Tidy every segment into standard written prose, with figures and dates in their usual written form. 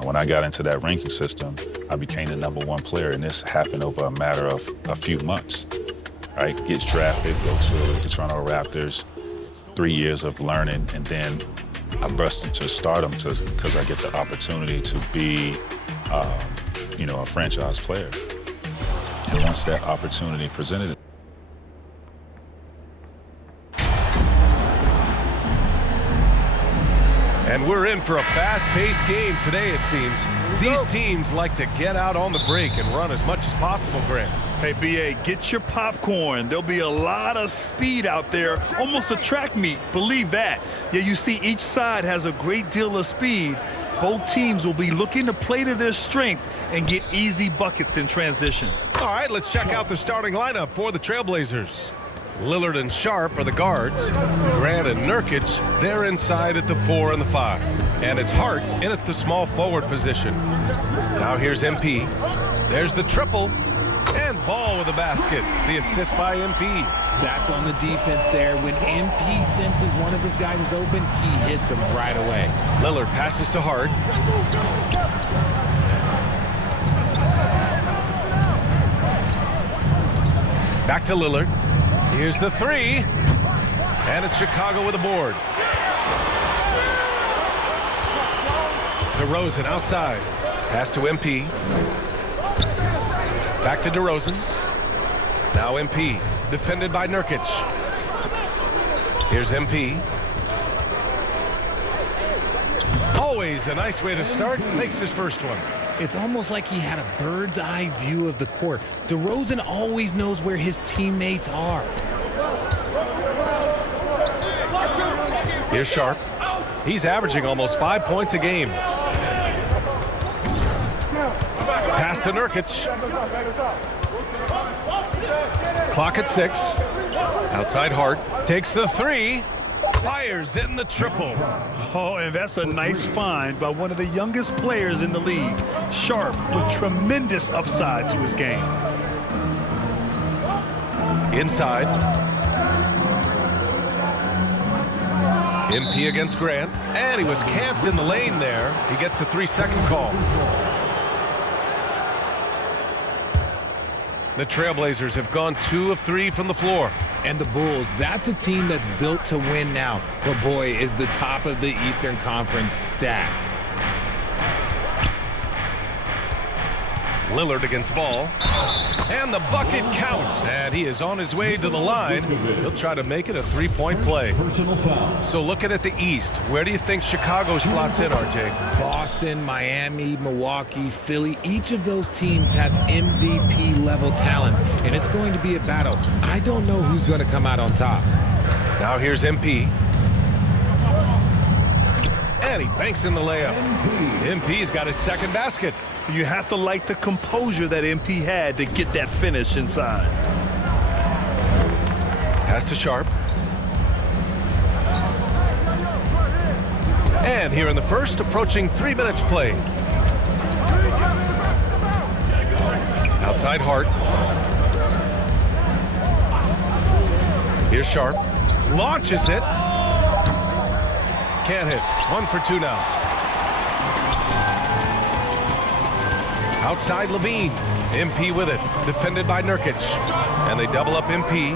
When I got into that ranking system, I became the #1 player, and this happened over a matter of a few months, right? Gets drafted, go to the Toronto Raptors, 3 years of learning, and then I burst into stardom because I get the opportunity to be, a franchise player. And once that opportunity presented itself, and we're in for a fast-paced game today, it seems. These teams like to get out on the break and run as much as possible, Grant. Hey, B.A., get your popcorn. There'll be a lot of speed out there, almost a track meet, believe that. Yeah, you see each side has a great deal of speed. Both teams will be looking to play to their strength and get easy buckets in transition. All right, let's check out the starting lineup for the Trailblazers. Lillard and Sharp are the guards. Grant and Nurkic, they're inside at the 4 and the 5. And it's Hart in at the small forward position. Now here's MP. There's the triple. And Ball with a basket. The assist by MP. That's on the defense there. When MP senses one of his guys is open, he hits him right away. Lillard passes to Hart. Back to Lillard. Here's the 3. And it's Chicago with a board. DeRozan outside. Pass to MP. Back to DeRozan. Now MP. Defended by Nurkic. Here's MP. Always a nice way to start. Makes his first one. It's almost like he had a bird's eye view of the court. DeRozan always knows where his teammates are. Here's Sharp. He's averaging almost 5 points a game. Pass to Nurkic. Clock at 6. Outside Hart. Takes the 3. Fires in the triple. Oh, and that's a nice find by one of the youngest players in the league. Sharp with tremendous upside to his game. Inside. MP against Grant. And he was camped in the lane there. He gets a 3-second call. The Trailblazers have gone 2 of 3 from the floor. And the Bulls, that's a team that's built to win now. But boy, is the top of the Eastern Conference stacked. Lillard against Ball. And the bucket counts. And he is on his way to the line. He'll try to make it a 3-point play. So looking at the East, where do you think Chicago slots in, RJ? Boston, Miami, Milwaukee, Philly, each of those teams have MVP-level talents, and it's going to be a battle. I don't know who's going to come out on top. Now here's MP. And he banks in the layup. MP's got his second basket. You have to like the composure that MP had to get that finish inside. Pass to Sharp. And here in the first, approaching 3 minutes played. Outside Hart. Here's Sharp. Launches it. Can't hit. 1 for 2 now. Outside Levine. MP with it. Defended by Nurkic. And they double up MP.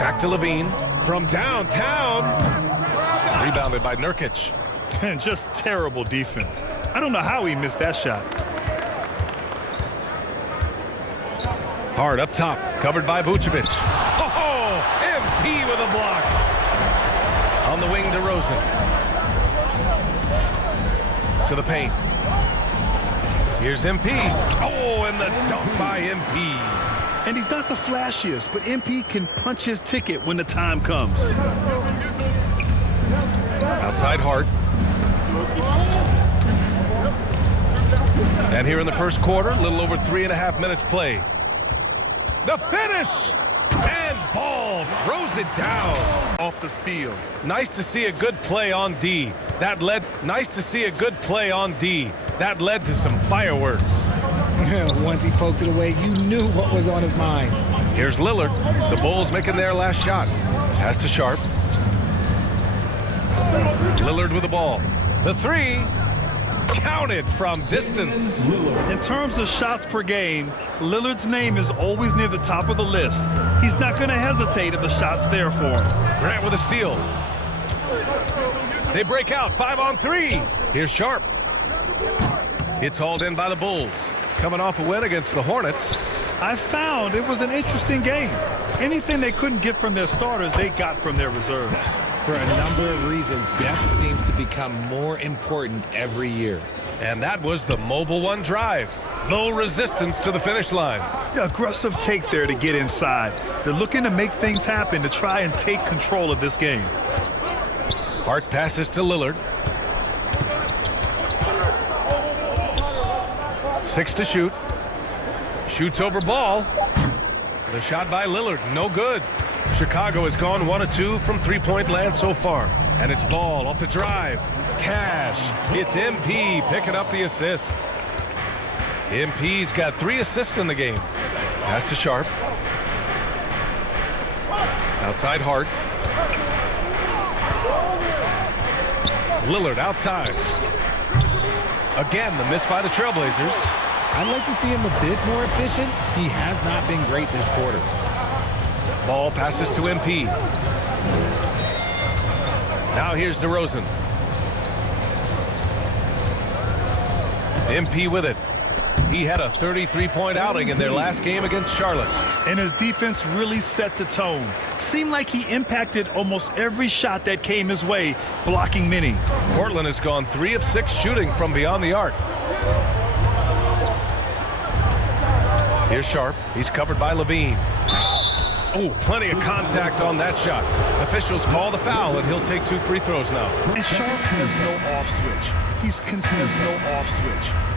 Back to Levine. From downtown. Rebounded by Nurkic. And just terrible defense. I don't know how he missed that shot. Hard up top. Covered by Vucevic. Oh, MP with a block. On the wing, DeRozan. To the paint. Here's MP. Oh, and the dunk by MP. And he's not the flashiest, but MP can punch his ticket when the time comes. Outside Hart. And here in the first quarter, a little over 3.5 minutes played. The finish! And Ball throws it down. Off the steal. Nice to see a good play on D. Nice to see a good play on D. That led to some fireworks. Once he poked it away, you knew what was on his mind. Here's Lillard. The Bulls making their last shot. Pass to Sharp. Lillard with the ball. The 3. counted from distance. In terms of shots per game, Lillard's name is always near the top of the list. He's not going to hesitate if the shot's there for him. Grant with a steal. They break out 5-on-3. Here's Sharp. It's hauled in by the Bulls. Coming off a win against the Hornets. I found it was an interesting game. Anything they couldn't get from their starters, they got from their reserves. For a number of reasons, depth seems to become more important every year. And that was the Mobile One drive. Low resistance to the finish line. Yeah, aggressive take there to get inside. They're looking to make things happen to try and take control of this game. Hart passes to Lillard. 6 to shoot. Shoots over ball. The shot by Lillard, no good. Chicago has gone 1 of 2 from three-point land so far. And it's Ball off the drive. Cash. It's MP picking up the assist. MP's got 3 assists in the game. Pass to Sharp. Outside Hart. Lillard outside. Again, the miss by the Trailblazers. I'd like to see him a bit more efficient. He has not been great this quarter. Ball passes to MP. Now here's DeRozan. MP with it. He had a 33-point outing in their last game against Charlotte. And his defense really set the tone. Seemed like he impacted almost every shot that came his way, blocking many. Portland has gone 3 of 6 shooting from beyond the arc. Here's Sharp. He's covered by Levine. Oh, plenty of contact on that shot. Officials call the foul, and he'll take 2 free throws now. And Sharp has no off switch.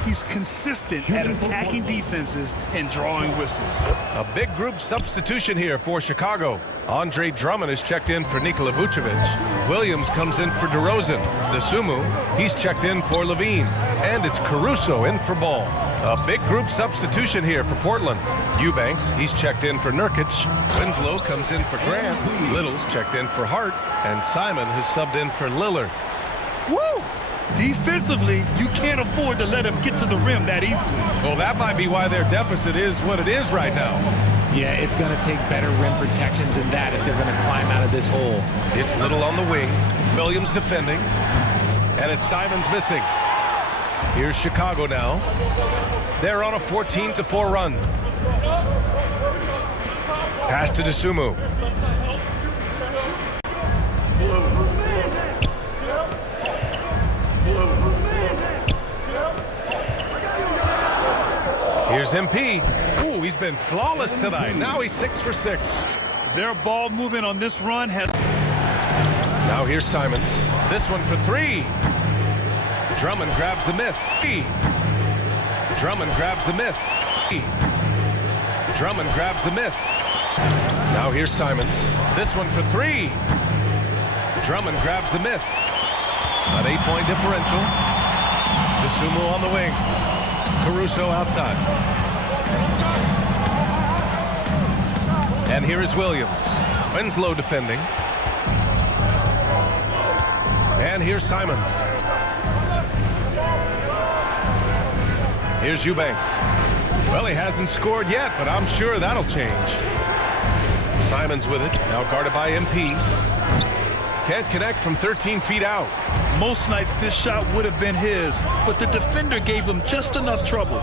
He's consistent at attacking defenses and drawing whistles. A big group substitution here for Chicago. Andre Drummond is checked in for Nikola Vucevic. Williams comes in for DeRozan. DeSumo, he's checked in for Levine. And it's Caruso in for Ball. A big group substitution here for Portland. Eubanks, he's checked in for Nurkic. Winslow comes in for Grant. Little's checked in for Hart. And Simon has subbed in for Lillard. Woo! Defensively, you can't afford to let him get to the rim that easily. Well, that might be why their deficit is what it is right now. Yeah, it's going to take better rim protection than that if they're going to climb out of this hole. It's Little on the wing. Williams defending. And it's Simons missing. Here's Chicago now. They're on a 14-4 run. Pass to DeSumo. Here's MP. Ooh, he's been flawless tonight. Now he's 6 for 6. Their ball movement on this run has... Now here's Simons. This one for 3. Drummond grabs the miss. Drummond grabs the miss. Drummond grabs the miss. Now here's Simons. This one for 3. Drummond grabs the miss. An 8-point differential. DeSumo on the wing. Caruso outside. And here is Williams. Winslow defending. And here's Simons. Here's Eubanks. Well, he hasn't scored yet, but I'm sure that'll change. Simons with it, now guarded by MP. Can't connect from 13 feet out. Most nights this shot would have been his, but the defender gave him just enough trouble.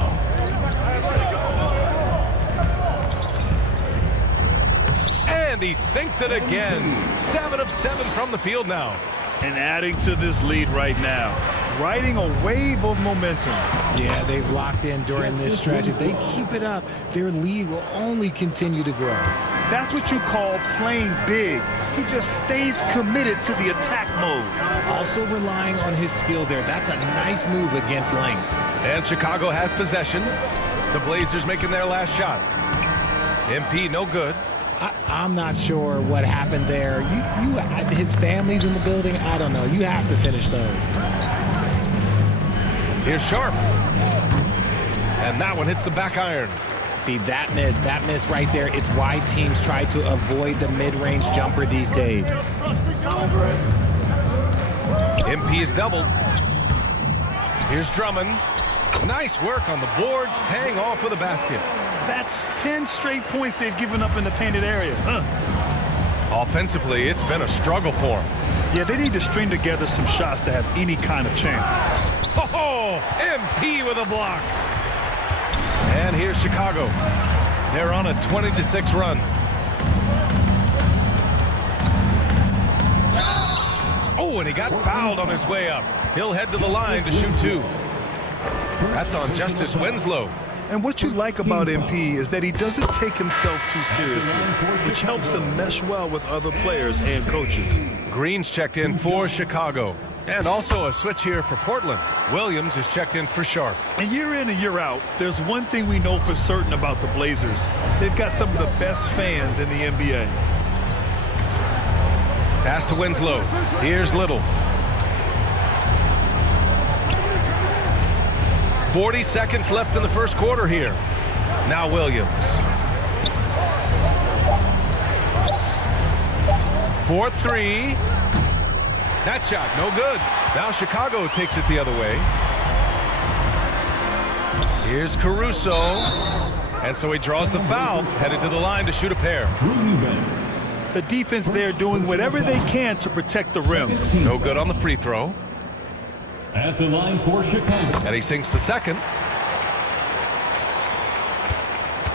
And he sinks it again. 7 of 7 from the field now. And adding to this lead right now, riding a wave of momentum. Yeah, they've locked in during this stretch. If they keep it up, their lead will only continue to grow. That's what you call playing big. He just stays committed to the attack mode. Also relying on his skill there. That's a nice move against length. And Chicago has possession. The Blazers making their last shot. MP no good. I'm not sure what happened there. His family's in the building. I don't know. You have to finish those. Here's Sharp. And that one hits the back iron. See, that miss right there, it's why teams try to avoid the mid-range jumper these days. MP is doubled. Here's Drummond. Nice work on the boards, paying off with a basket. That's 10 straight points they've given up in the painted area. Offensively, it's been a struggle for them. Yeah, they need to string together some shots to have any kind of chance. Oh, MP with a block. And here's Chicago. They're on a 20-6 run. Oh, and he got fouled on his way up. He'll head to the line to shoot 2. That's on Justice Winslow. And what you like about MP is that he doesn't take himself too seriously, which helps him mesh well with other players and coaches. Green's checked in for Chicago. And also a switch here for Portland. Williams is checked in for Sharp. And year in and year out, there's one thing we know for certain about the Blazers. They've got some of the best fans in the NBA. Pass to Winslow. Here's Little. 40 seconds left in the first quarter here. Now Williams. 4-3. That shot, no good. Now Chicago takes it the other way. Here's Caruso. And so he draws the foul, headed to the line to shoot a pair. The defense there doing whatever they can to protect the rim. No good on the free throw. At the line for Chicago. And he sinks the second.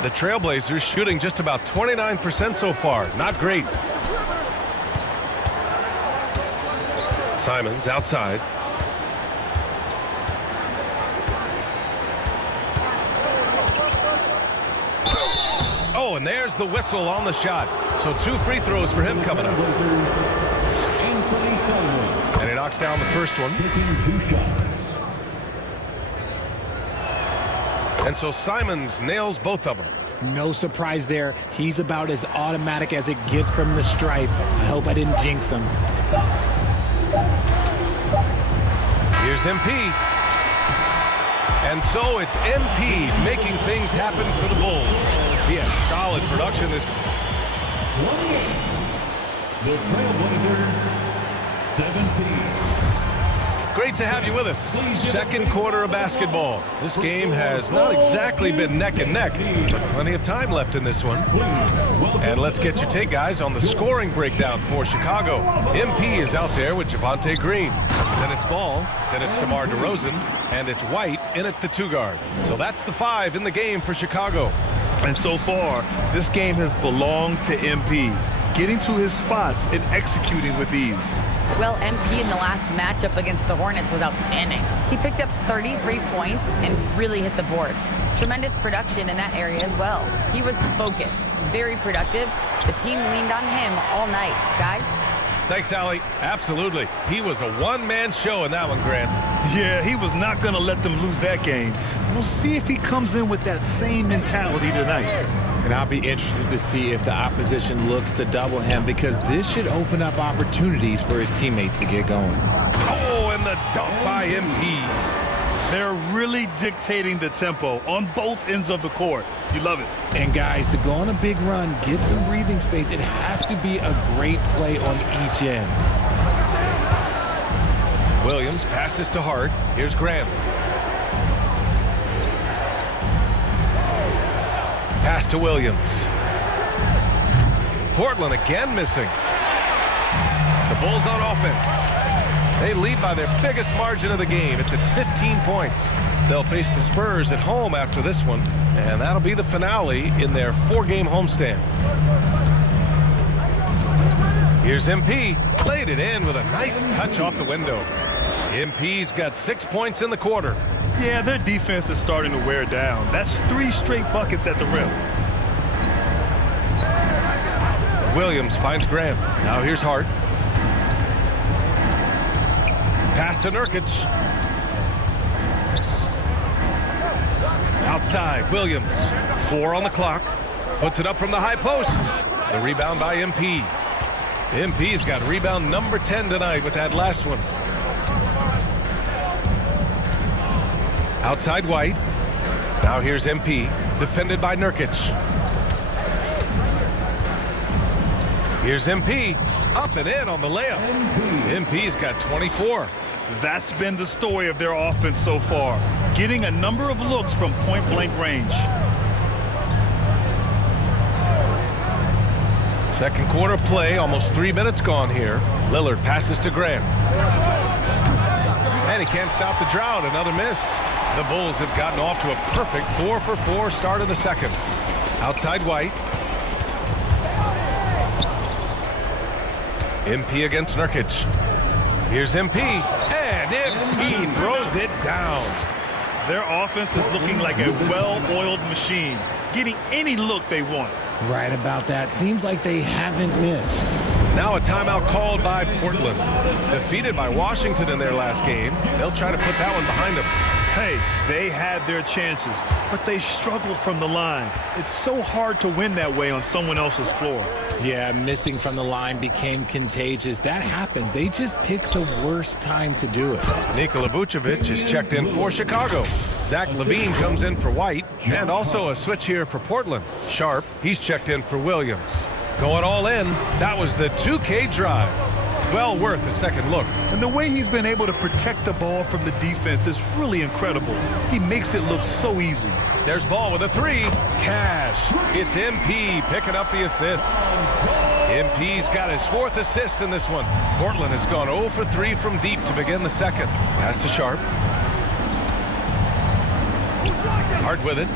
The Trailblazers shooting just about 29% so far. Not great. Simons outside. Oh, and there's the whistle on the shot. So 2 free throws for him coming up. And he knocks down the first one. And so Simons nails both of them. No surprise there. He's about as automatic as it gets from the stripe. I hope I didn't jinx him. Here's MP. And so it's MP making things happen for the Bulls. He had solid production this. The Trailblazers, 17. Great to have you with us. Second quarter of basketball. This game has not exactly been neck and neck, but plenty of time left in this one. And let's get your take, guys, on the scoring breakdown for Chicago. MP is out there with Javonte Green. Then it's Ball. Then it's DeMar DeRozan. And it's White in at the 2 guard. So that's the 5 in the game for Chicago. And so far, this game has belonged to MP, getting to his spots and executing with ease. Well, MP in the last matchup against the Hornets was outstanding. He picked up 33 points and really hit the boards. Tremendous production in that area as well. He was focused, very productive. The team leaned on him all night. Guys? Thanks, Allie. Absolutely. He was a one-man show in that one, Grant. Yeah, he was not going to let them lose that game. We'll see if he comes in with that same mentality tonight. And I'll be interested to see if the opposition looks to double him, because this should open up opportunities for his teammates to get going. Oh, and the dunk by MP. They're really dictating the tempo on both ends of the court. You love it. And guys, to go on a big run, get some breathing space, it has to be a great play on each end. Williams passes to Hart. Here's Graham. Pass to Williams. Portland again missing. The Bulls on offense. They lead by their biggest margin of the game. It's at 15 points. They'll face the Spurs at home after this one, and that'll be the finale in their 4-game homestand. Here's MP. Laid it in with a nice touch off the window. MP's got 6 points in the quarter. Yeah, their defense is starting to wear down. That's 3 straight buckets at the rim. Williams finds Graham. Now here's Hart. Pass to Nurkic. Outside, Williams. 4 on the clock. Puts it up from the high post. The rebound by MP. MP's got rebound number 10 tonight with that last one. Outside White. Now here's MP. Defended by Nurkic. Here's MP. Up and in on the layup. MP's got 24. That's been the story of their offense so far, getting a number of looks from point-blank range. Second quarter play, almost 3 minutes gone here. Lillard passes to Grant. And he can't stop the drought, another miss. The Bulls have gotten off to a perfect 4-for-4 start in the second. Outside White. MP against Nurkic. Here's MP, and MP throws it down. Their offense is looking like a well-oiled machine, getting any look they want. Right about that. Seems like they haven't missed. Now a timeout called by Portland. Defeated by Washington in their last game. They'll try to put that one behind them. Hey, they had their chances, but they struggled from the line. It's so hard to win that way on someone else's floor. Yeah, missing from the line became contagious. That happens. They just picked the worst time to do it. Nikola Vucevic is checked in for Chicago. Zach LaVine comes in for White, and also a switch here for Portland. Sharp, he's checked in for Williams. Going all in, that was the 2K drive. Well worth a second look. And the way he's been able to protect the ball from the defense is really incredible. He makes it look so easy. There's Ball with a three. Cash. It's MP picking up the assist. MP's got his 4th assist in this one. Portland has gone 0 for 3 from deep to begin the second. Pass to Sharp. Hard with it.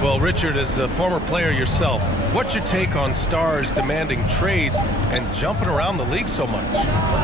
Well, Richard, as a former player yourself, what's your take on stars demanding trades and jumping around the league so much?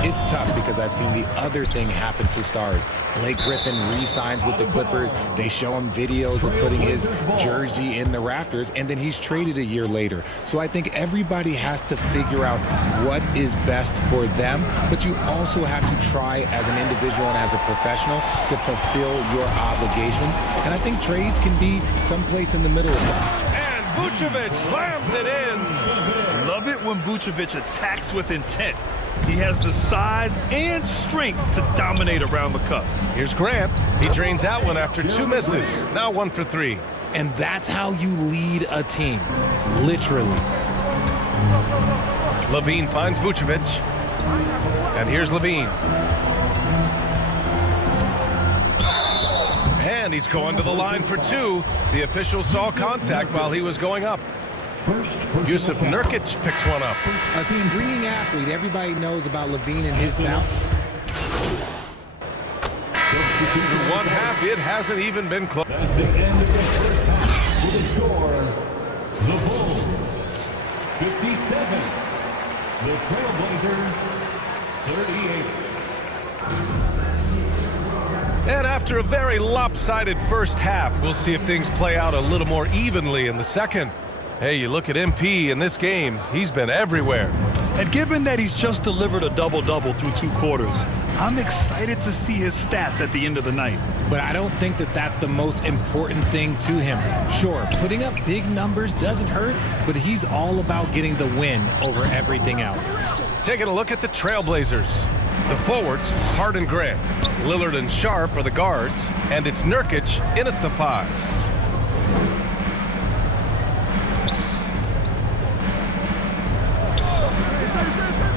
It's tough because I've seen the other thing happen to stars. Blake Griffin re-signs with the Clippers. They show him videos of putting his jersey in the rafters, and then he's traded a year later. So I think everybody has to figure out what is best for them, but you also have to try as an individual and as a professional to fulfill your obligations. And I think trades can be someplace in the middle of that. And Vucevic slams it in. Love it when Vucevic attacks with intent. He has the size and strength to dominate around the cup. Here's Grant. He drains that one after 2 misses. Now 1 for 3. And that's how you lead a team, literally. LaVine finds Vucevic. And here's LaVine. And he's going to the line for 2. The official saw contact while he was going up. Yusuf Nurkic picks one up. A springing athlete. Everybody knows about LaVine and his bounce. Through 1 half, it hasn't even been close. That's the end of the first half. With a score, the Bulls 57, the Trailblazers 38. And after a very lopsided first half, we'll see if things play out a little more evenly in the second. Hey, you look at MP in this game, he's been everywhere. And given that he's just delivered a double-double through 2 quarters, I'm excited to see his stats at the end of the night. But I don't think that that's the most important thing to him. Sure, putting up big numbers doesn't hurt, but he's all about getting the win over everything else. Taking a look at the Trailblazers. The forwards, Hart and Grant. Lillard and Sharp are the guards, and it's Nurkic in at the 5.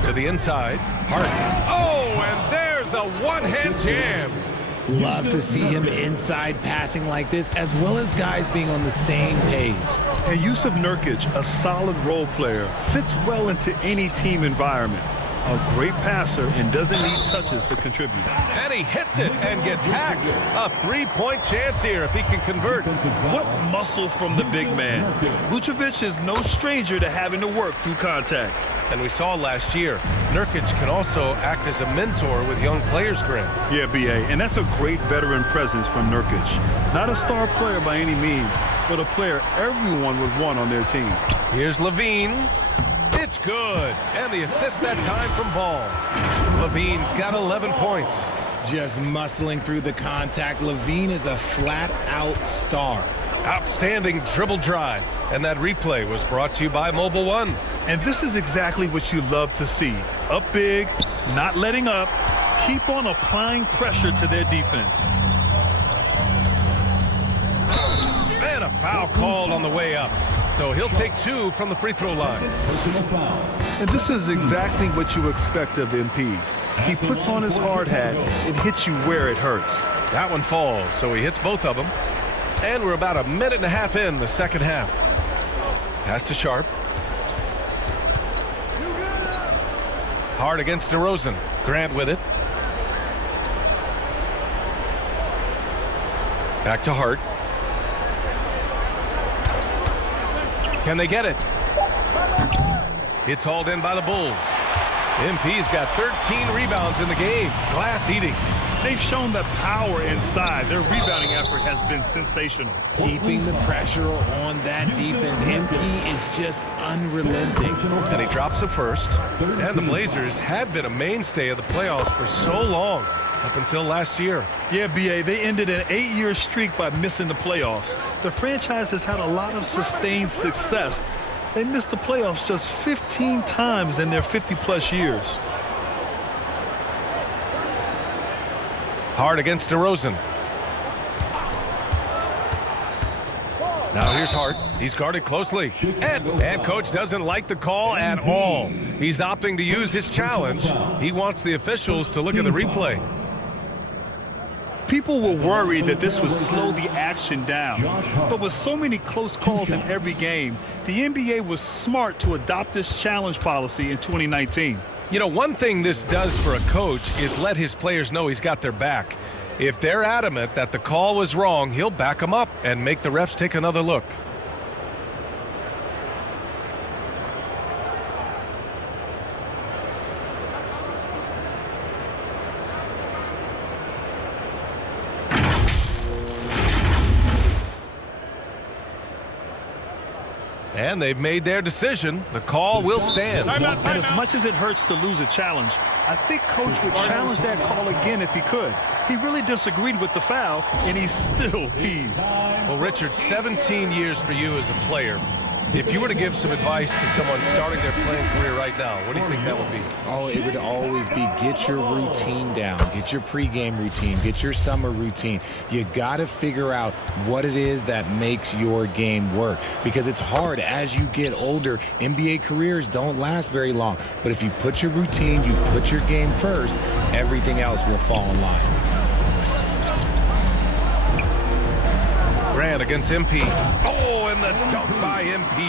To the inside, Hart. Oh, and there's a one-hand jam. Love to see him inside passing like this, as well as guys being on the same page. And Yusuf Nurkic, a solid role player, fits well into any team environment. A great passer and doesn't need touches to contribute. And he hits it and gets hacked. A 3-point chance here if he can convert. What muscle from the big man. Vucevic is no stranger to having to work through contact. And we saw last year, Nurkic can also act as a mentor with young players, Grant. Yeah, B.A., and that's a great veteran presence from Nurkic. Not a star player by any means, but a player everyone would want on their team. Here's LaVine. It's good. And the assist that time from Ball. LaVine's got 11 points. Just muscling through the contact. LaVine is a flat-out star. Outstanding dribble drive. And that replay was brought to you by Mobile One. And this is exactly what you love to see. Up big, not letting up, keep on applying pressure to their defense. And a foul called on the way up. So he'll take 2 from the free throw line. Personal foul. And this is exactly what you expect of MP. He puts on his hard hat and hits you where it hurts. That one falls, so he hits both of them. And we're about a minute and a half in the second half. Pass to Sharp. Hard against DeRozan. Grant with it. Back to Hart. Can they get it? It's hauled in by the Bulls. MP's got 13 rebounds in the game. Glass eating. They've shown that power inside. Their rebounding effort has been sensational. Keeping the pressure on that defense. MP is just unrelenting. And he drops it first. And the Blazers had been a mainstay of the playoffs for so long, up until last year. Yeah, BA, they ended an 8-year streak by missing the playoffs. The franchise has had a lot of sustained success. They missed the playoffs just 15 times in their 50-plus years. Hard against DeRozan. Now here's Hart. He's guarded closely. And coach doesn't like the call at all. He's opting to use his challenge. He wants the officials to look at the replay. People were worried that this would slow the action down. But with so many close calls in every game, the NBA was smart to adopt this challenge policy in 2019. You know, one thing this does for a coach is let his players know he's got their back. If they're adamant that the call was wrong, he'll back them up and make the refs take another look. And they've made their decision. The call will stand. And as much as it hurts to lose a challenge, I think coach would challenge that call again if he could. He really disagreed with the foul, and he's still peeved. Well, Richard, 17 years for you as a player. If you were to give some advice to someone starting their playing career right now, what do you think that would be? Oh, it would always be get your routine down. Get your pregame routine. Get your summer routine. You got to figure out what it is that makes your game work. Because it's hard as you get older. NBA careers don't last very long. But if you put your routine, you put your game first, everything else will fall in line. Grant against MP. Oh, and the dunk by MP.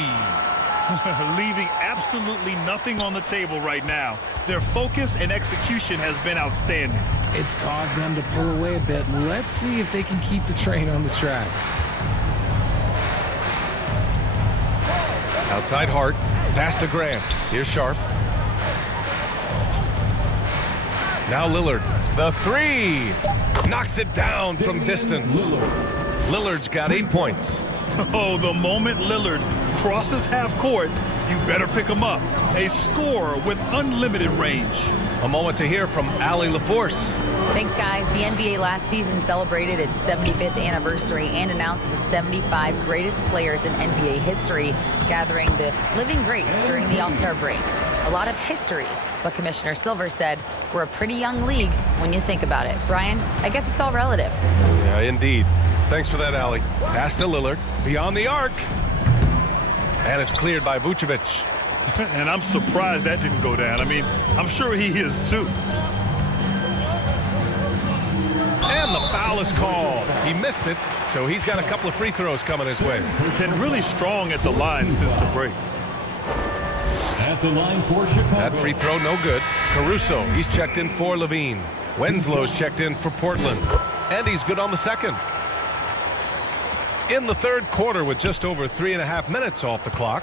Leaving absolutely nothing on the table right now. Their focus and execution has been outstanding. It's caused them to pull away a bit. Let's see if they can keep the train on the tracks. Outside Hart. Pass to Grant. Here's Sharp. Now Lillard. The three. Knocks it down from distance. Lillard's got 8 points. Oh, the moment Lillard crosses half court, you better pick him up. A scorer with unlimited range. A moment to hear from Allie LaForce. Thanks, guys. The NBA last season celebrated its 75th anniversary and announced the 75 greatest players in NBA history, gathering the living greats during the All-Star break. A lot of history, but Commissioner Silver said we're a pretty young league when you think about it. Brian, I guess it's all relative. Yeah, indeed. Thanks for that, Allie. Pass to Lillard. Beyond the arc. And it's cleared by Vucevic. And I'm surprised that didn't go down. I mean, I'm sure he is too. And the foul is called. He missed it, so he's got a couple of free throws coming his way. Been really strong at the line since the break. At the line for Chicago. That free throw, no good. Caruso, he's checked in for Levine. Wenslow's checked in for Portland. And he's good on the second. In the third quarter with just over 3.5 minutes off the clock,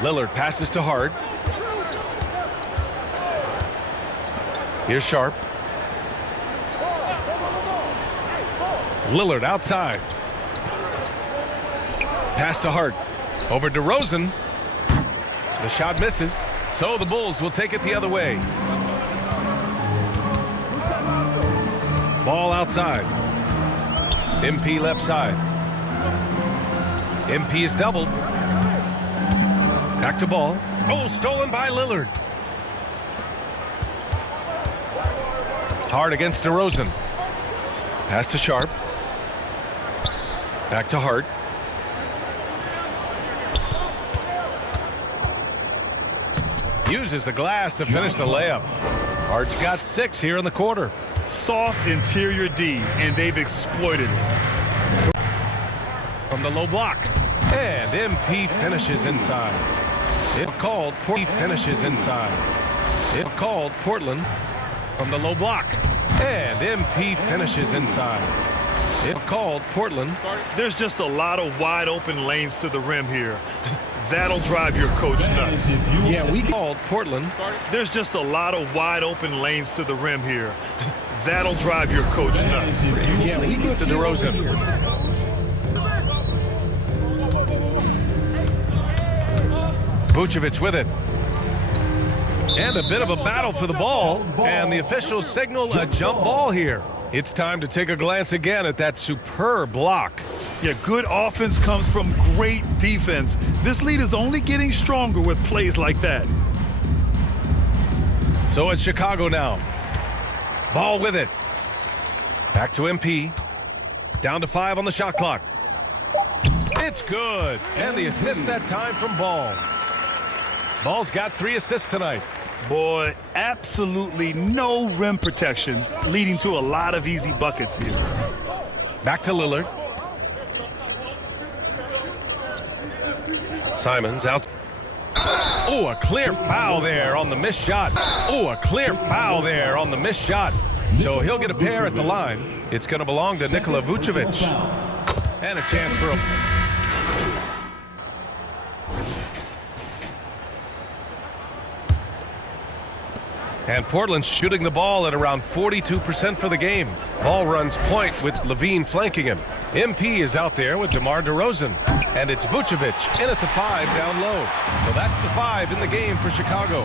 Lillard passes to Hart. Here's Sharp. Lillard outside. Pass to Hart. Over DeRozan. The shot misses, so the Bulls will take it the other way. Ball outside. MP left side. MP is doubled. Back to ball. Oh, stolen by Lillard. Hard against DeRozan. Pass to Sharp. Back to Hart. Uses the glass to finish the layup. Hart's got 6 here in the quarter. Soft interior D, and they've exploited it. From the low block. And MP finishes inside. It called Portland finishes inside. It called Portland from the low block. And MP finishes inside. It called Portland. There's just a lot of wide open lanes to the rim here. That'll drive your coach nuts. Yeah, we called Portland. There's just a lot of wide open lanes to the rim here. That'll drive your coach nuts. Yeah, we can to DeRozan. Vucevic with it. And a bit of a battle for the ball. And the officials signal a jump ball here. It's time to take a glance again at that superb block. Yeah, good offense comes from great defense. This lead is only getting stronger with plays like that. So it's Chicago now. Ball with it. Back to MP. Down to 5 on the shot clock. It's good. And the assist that time from Ball. Ball's got 3 assists tonight. Boy, absolutely no rim protection, leading to a lot of easy buckets here. Back to Lillard. Simons out. Oh, a clear foul there on the missed shot. Oh, a clear foul there on the missed shot. So he'll get a pair at the line. It's going to belong to Nikola Vucevic. And a chance for a... And Portland's shooting the ball at around 42% for the game. Ball runs point with Levine flanking him. MP is out there with DeMar DeRozan. And it's Vucevic in at the 5 down low. So that's the 5 in the game for Chicago.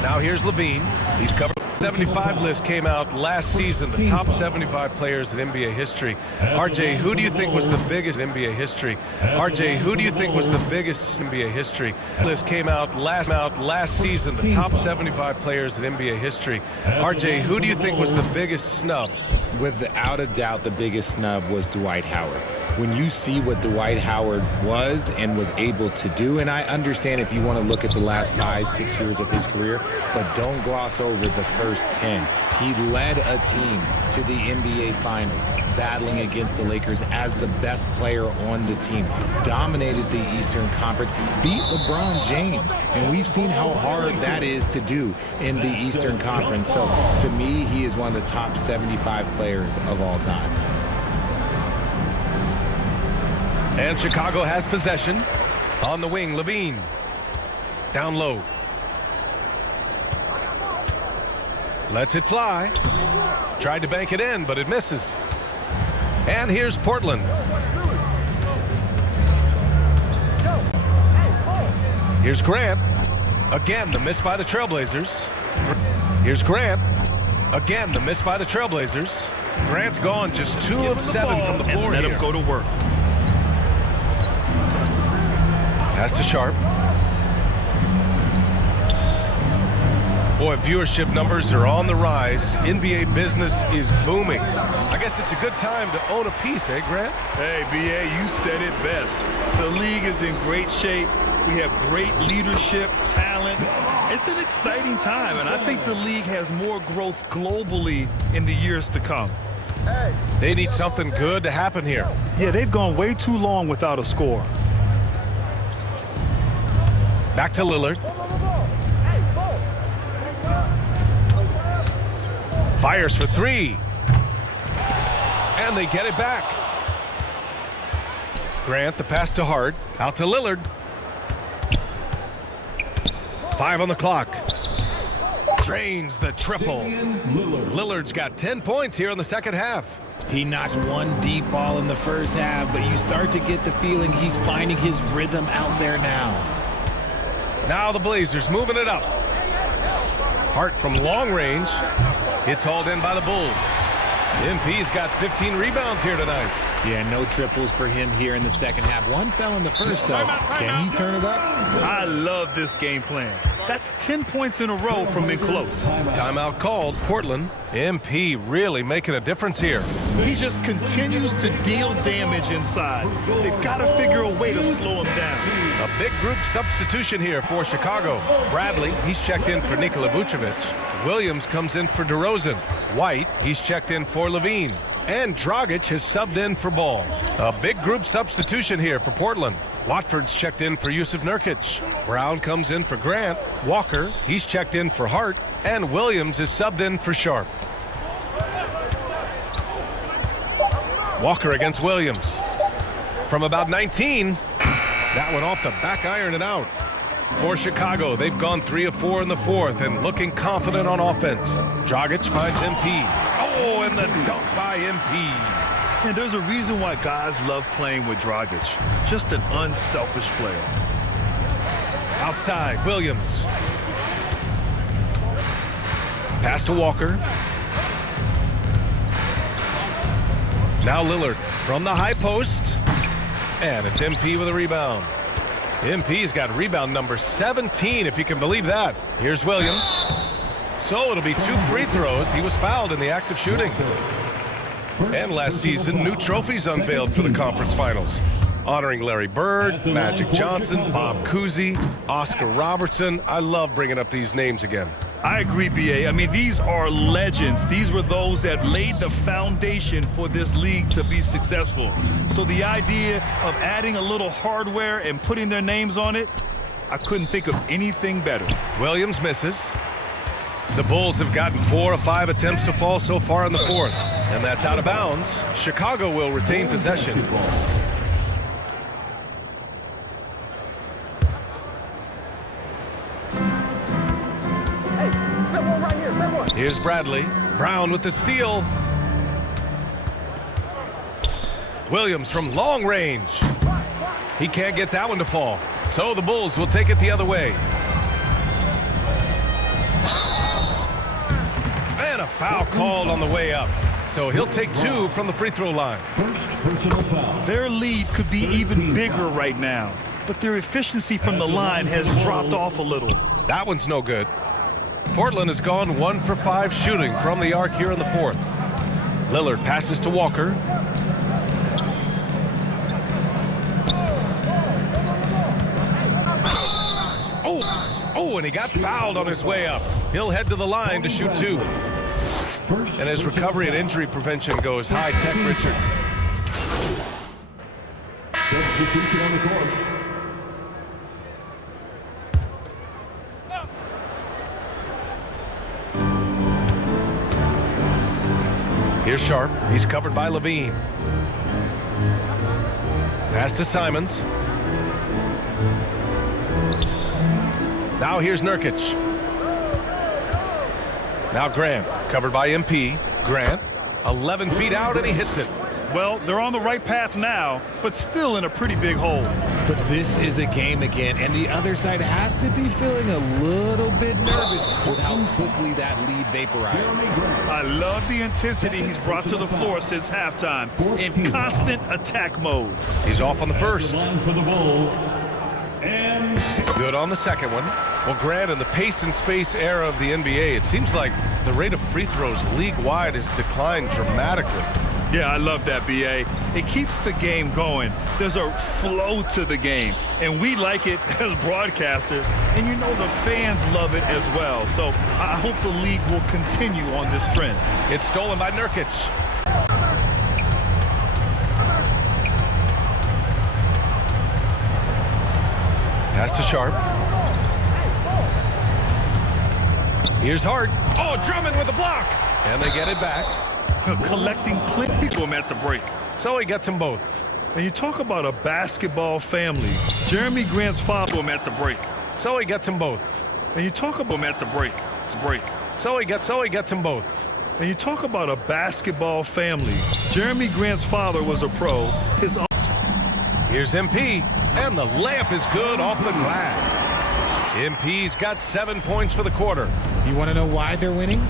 Now here's Levine. He's covered. 75 list came out last season, the top 75 players in NBA history. RJ, who do you think was the biggest in NBA history? RJ, who do you think was the biggest NBA history? List came out last season, the top 75 players in NBA history. RJ, who do you think was the biggest snub? Without a doubt, the biggest snub was Dwight Howard. When you see what Dwight Howard was and was able to do, and I understand if you want to look at the last 5-6 years of his career, but don't gloss over the first 10. He led a team to the NBA Finals, battling against the Lakers as the best player on the team, dominated the Eastern Conference, beat LeBron James, and we've seen how hard that is to do in the Eastern Conference. So to me, he is one of the top 75 players of all time. And Chicago has possession. On the wing, Levine. Down low. Lets it fly. Tried to bank it in, but it misses. And here's Portland. Here's Grant. Again, the miss by the Trailblazers. Here's Grant. Again, the miss by the Trailblazers. Grant's gone just 2 of 7 from the floor Let here. him go to work. Pass to Sharp. Boy, viewership numbers are on the rise. NBA business is booming. I guess it's a good time to own a piece, eh, Grant? Hey, BA, you said it best. The league is in great shape. We have great leadership, talent. It's an exciting time, and I think the league has more growth globally in the years to come. They need something good to happen here. Yeah, they've gone way too long without a score. Back to Lillard. Fires for 3. And they get it back. Grant, the pass to Hart. Out to Lillard. 5 on the clock. Drains the triple. Lillard's got 10 points here in the second half. He notched 1 deep ball in the first half, but you start to get the feeling he's finding his rhythm out there now. Now the Blazers moving it up. Hart from long range. It's hauled in by the Bulls. MP's got 15 rebounds here tonight. Yeah, no triples for him here in the second half. 1 fell in the first, though. Can he turn it up? I love this game plan. That's 10 points in a row from in close. Timeout called. Portland. MP really making a difference here. He just continues to deal damage inside. They've got to figure a way to slow him down. A big group substitution here for Chicago. Bradley, he's checked in for Nikola Vucevic. Williams comes in for DeRozan. White, he's checked in for Levine. And Dragic has subbed in for Ball. A big group substitution here for Portland. Watford's checked in for Yusuf Nurkic. Brown comes in for Grant. Walker, he's checked in for Hart. And Williams is subbed in for Sharp. Walker against Williams. From about 19, that one off the back iron and out. For Chicago, they've gone 3 of 4 in the fourth and looking confident on offense. Dragic finds MP. Oh, and the dunk by MP. And there's a reason why guys love playing with Dragic. Just an unselfish player. Outside, Williams. Pass to Walker. Now Lillard from the high post. And it's MP with a rebound. MP's got rebound number 17, if you can believe that. Here's Williams. So it'll be 2 free throws. He was fouled in the act of shooting. And last season, new trophies unveiled for the conference finals, honoring Larry Bird, Magic Johnson, Bob Cousy, Oscar Robertson. I love bringing up these names again. I agree, BA. I mean, these are legends. These were those that laid the foundation for this league to be successful. So the idea of adding a little hardware and putting their names on it, I couldn't think of anything better. Williams misses. The Bulls have gotten 4 of 5 attempts to fall so far in the fourth, and that's out of bounds. Chicago will retain possession. Here's Bradley. Brown with the steal. Williams from long range. He can't get that one to fall. So the Bulls will take it the other way. And a foul called on the way up. So he'll take 2 from the free throw line. First personal foul. Their lead could be even bigger right now, but their efficiency from the line has dropped off a little. That one's no good. Portland has gone 1 for 5 shooting from the arc here in the fourth. Lillard passes to Walker. Oh, and he got fouled on his way up. He'll head to the line to shoot 2. And his recovery and injury prevention goes high-tech, Richard. Substitution on the court. Here's Sharp. He's covered by Levine. Pass to Simons. Now here's Nurkic. Now Grant, covered by MP. Grant, 11 feet out, and he hits it. Well, they're on the right path now, but still in a pretty big hole. But this is a game again, and the other side has to be feeling a little bit nervous with how quickly that lead vaporized. I love the intensity he's brought to the floor since halftime, in constant attack mode. He's off on the first. Line for the Bulls. And Good on the second one. Well, Grant, in the pace and space era of the NBA, it seems like the rate of free throws league-wide has declined dramatically. Yeah, I love that, BA. It keeps the game going. There's a flow to the game, and we like it as broadcasters, and you know the fans love it as well. So I hope the league will continue on this trend. It's stolen by Nurkic. Pass to Sharp. Here's Hart. Oh, Drummond with the block. And they get it back. Collecting plenty to him at the break. So he gets them both. And you talk about a basketball family. Jeremy Grant's father him at the break. So he gets them both. And you talk about him at the break. So he gets them both. And you talk about a basketball family. Jeremy Grant's father was a pro. His Here's MP, and the layup is good off the glass. MP's got 7 points for the quarter. You want to know why they're winning?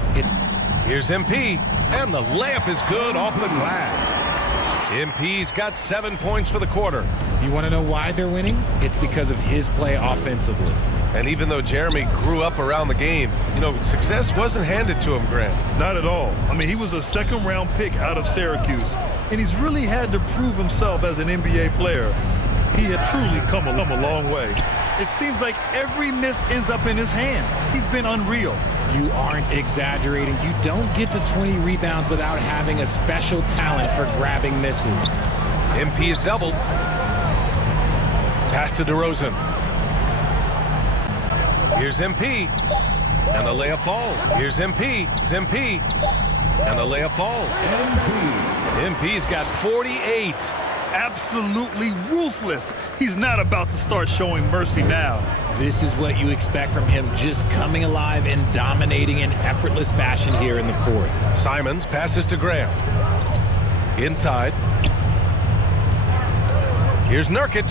Here's MP, and the layup is good off the glass. MP's got 7 points for the quarter. You want to know why they're winning? It's because of his play offensively. And even though Jeremy grew up around the game, you know, success wasn't handed to him, Grant. Not at all. I mean, he was a second-round pick out of Syracuse, and he's really had to prove himself as an NBA player. He has truly come a long way. It seems like every miss ends up in his hands. He's been unreal. You aren't exaggerating. You don't get to 20 rebounds without having a special talent for grabbing misses. MP is doubled. Pass to DeRozan. Here's MP. And the layup falls. Here's MP. It's MP. And the layup falls. MP's got 48. Absolutely ruthless. He's not about to start showing mercy now. This is what you expect from him, just coming alive and dominating in effortless fashion here in the fourth. Simons passes to Graham. Inside. Here's Nurkic.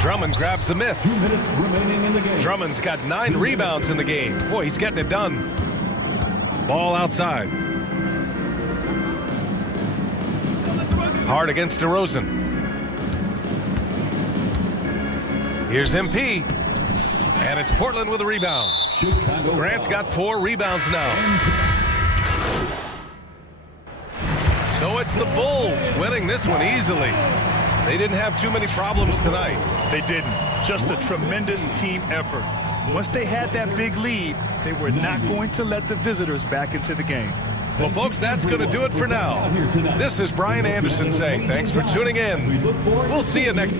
Drummond grabs the miss. 2 minutes remaining in the game. Drummond's got 9 rebounds in the game. Boy, he's getting it done. Ball outside. Hard against DeRozan. Here's MP. And it's Portland with a rebound. Chicago Grant's foul. got 4 rebounds now. So it's the Bulls winning this one easily. They didn't have too many problems tonight. They didn't. Just a tremendous team effort. Once they had that big lead, they were not going to let the visitors back into the game. Well, folks, that's going to do it for now. This is Brian Anderson saying thanks for tuning in. We'll see you next.